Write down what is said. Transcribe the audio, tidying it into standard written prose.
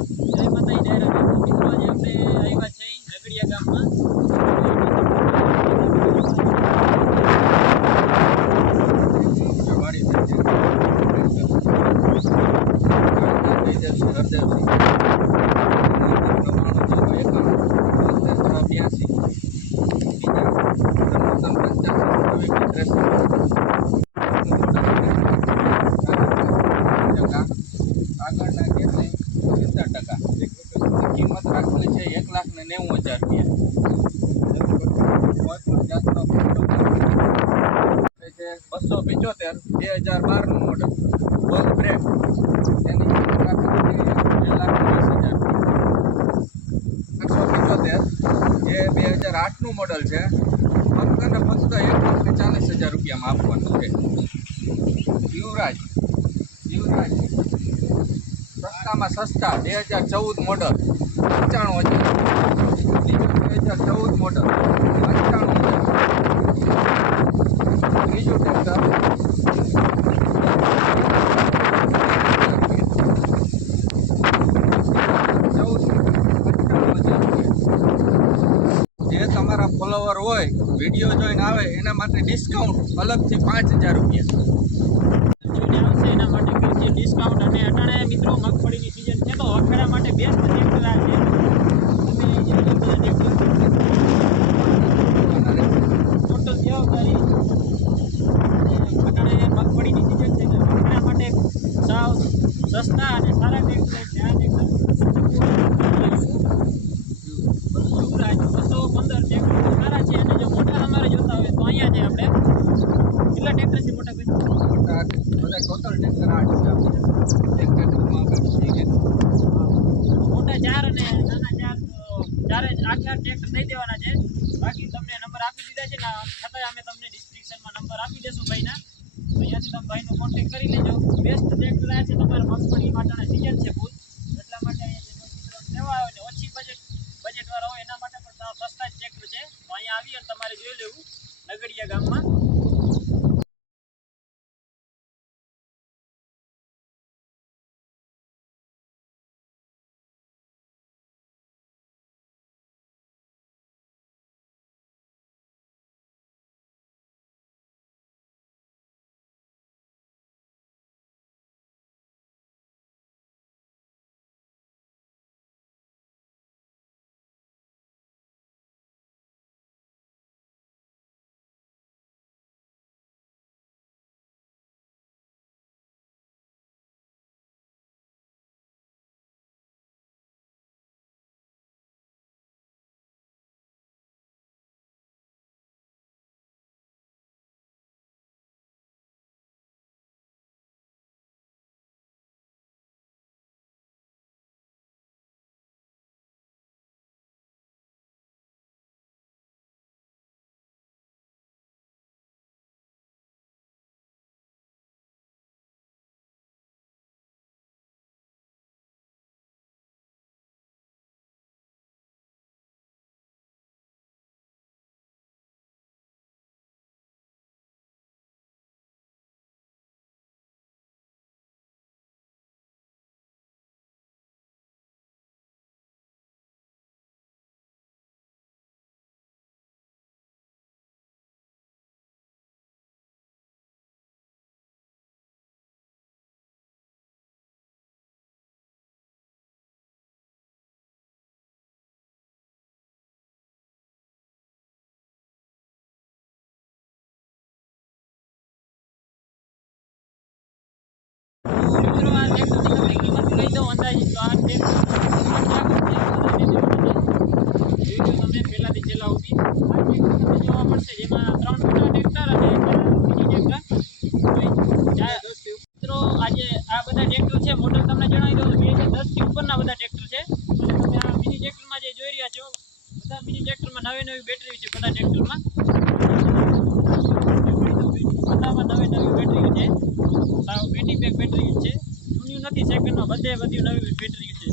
જય માતાજી ડાયરા મિત્રો, આજે આપણે આવ્યા છે નગડિયા ગામમાં. આગળના કેટલે 70% કિંમત રાખેલી છે 1,90,000 રૂપિયા. કોઈ પણ જાતનો છે 275 2012 નું મોડલ બોલ બ્રેક, એની કિંમત રાખેલી છે 2,20,000 રૂપિયા. 175 જે 2008 નું મોડલ છે, ફક્ત ને ફક્ત 1,40,000 રૂપિયામાં આપવાનું છે. યુવરાજ સસ્તામાં સસ્તા 2014 મોડલ 95,000. 2014 મોડલ 95,000. બીજું ટ્રેક્ટર જે તમારા ફોલોવર હોય, વિડીયો જોઈને આવે એના માટે ડિસ્કાઉન્ટ અલગથી 5,000 રૂપિયા આવશે એના માટે કરશે ડિસ્કાઉન્ટ. અને અટાણે મિત્રો મગફળીની સિઝન છે તો અખાડા માટે બેસ્ટ ટ્રેક્ટર આ છે. ટોટલ જવાબદારી અટાણે મગફળીની સિઝન છે તો અખાડા માટે સાવ સસ્તા અને સારા ટ્રેક્ટર છે. આ ટ્રેક્ટર યુવરાજ 215 ટ્રેક્ટર સારા છે. અને જો મોટા અમારે જોતા હોય તો અહીંયા છે આપણે કેટલા ટ્રેક્ટર છે મોટા ભાઈ? બધા ટોટલ ટ્રેક્ટર 8 છે. એક ટ્રેક્ટરમાં મોટા 4 અને નાના 4 આખા ટ્રેક્ટર દઈ દેવાના છે. બાકી તમને નંબર આપી દીધા છે ને, છતાંય અમે તમને ડિસ્ક્રિપ્શનમાં નંબર આપી દેશું ભાઈના, તો અહીંયાથી તમે ભાઈનો કોન્ટેક્ટ કરી લેજો. બેસ્ટ ટ્રેક્ટર આ છે. તમારે મગફળી માટેના સિઝન છે ફૂલ, એટલા માટે અહીંયા મિત્રો લેવા આવે ને ઓછી બજેટવાળા હોય એના માટે પણ સસ્તા જ ટ્રેક્ટર છે. તો અહીંયા આવી અને તમારે જોઈ લેવું નગડિયા ગામમાં. મિત્રો આ ટ્રેક્ટરની તમને કિંમત કહી દઉં અંદાજિત. તો આ ટ્રેક્ટર તમને પહેલાંથી છેલ્લા સુધી આ ટ્રેક્ટર તમને જોવા મળશે, જેમાં 3 મોટા ટ્રેક્ટર અને મિની ટ્રેક્ટર. મિત્રો આજે આ બધા ટ્રેક્ટર છે મોડલ તમને જણાવી દઉં, 2010 થી ઉપરના બધા ટ્રેક્ટર છે. અને તમે આ મિની ટ્રેક્ટરમાં જે જોઈ રહ્યા છો, બધા મિની ટ્રેક્ટરમાં નવી બેટરી છે. બધા ટ્રેક્ટરમાં બધામાં નવી બેટરી છે. સાવ બેટી પેક બેટરી છે. જૂની નથી, સેકન્ડમાં બધે નવી બેટરી છે.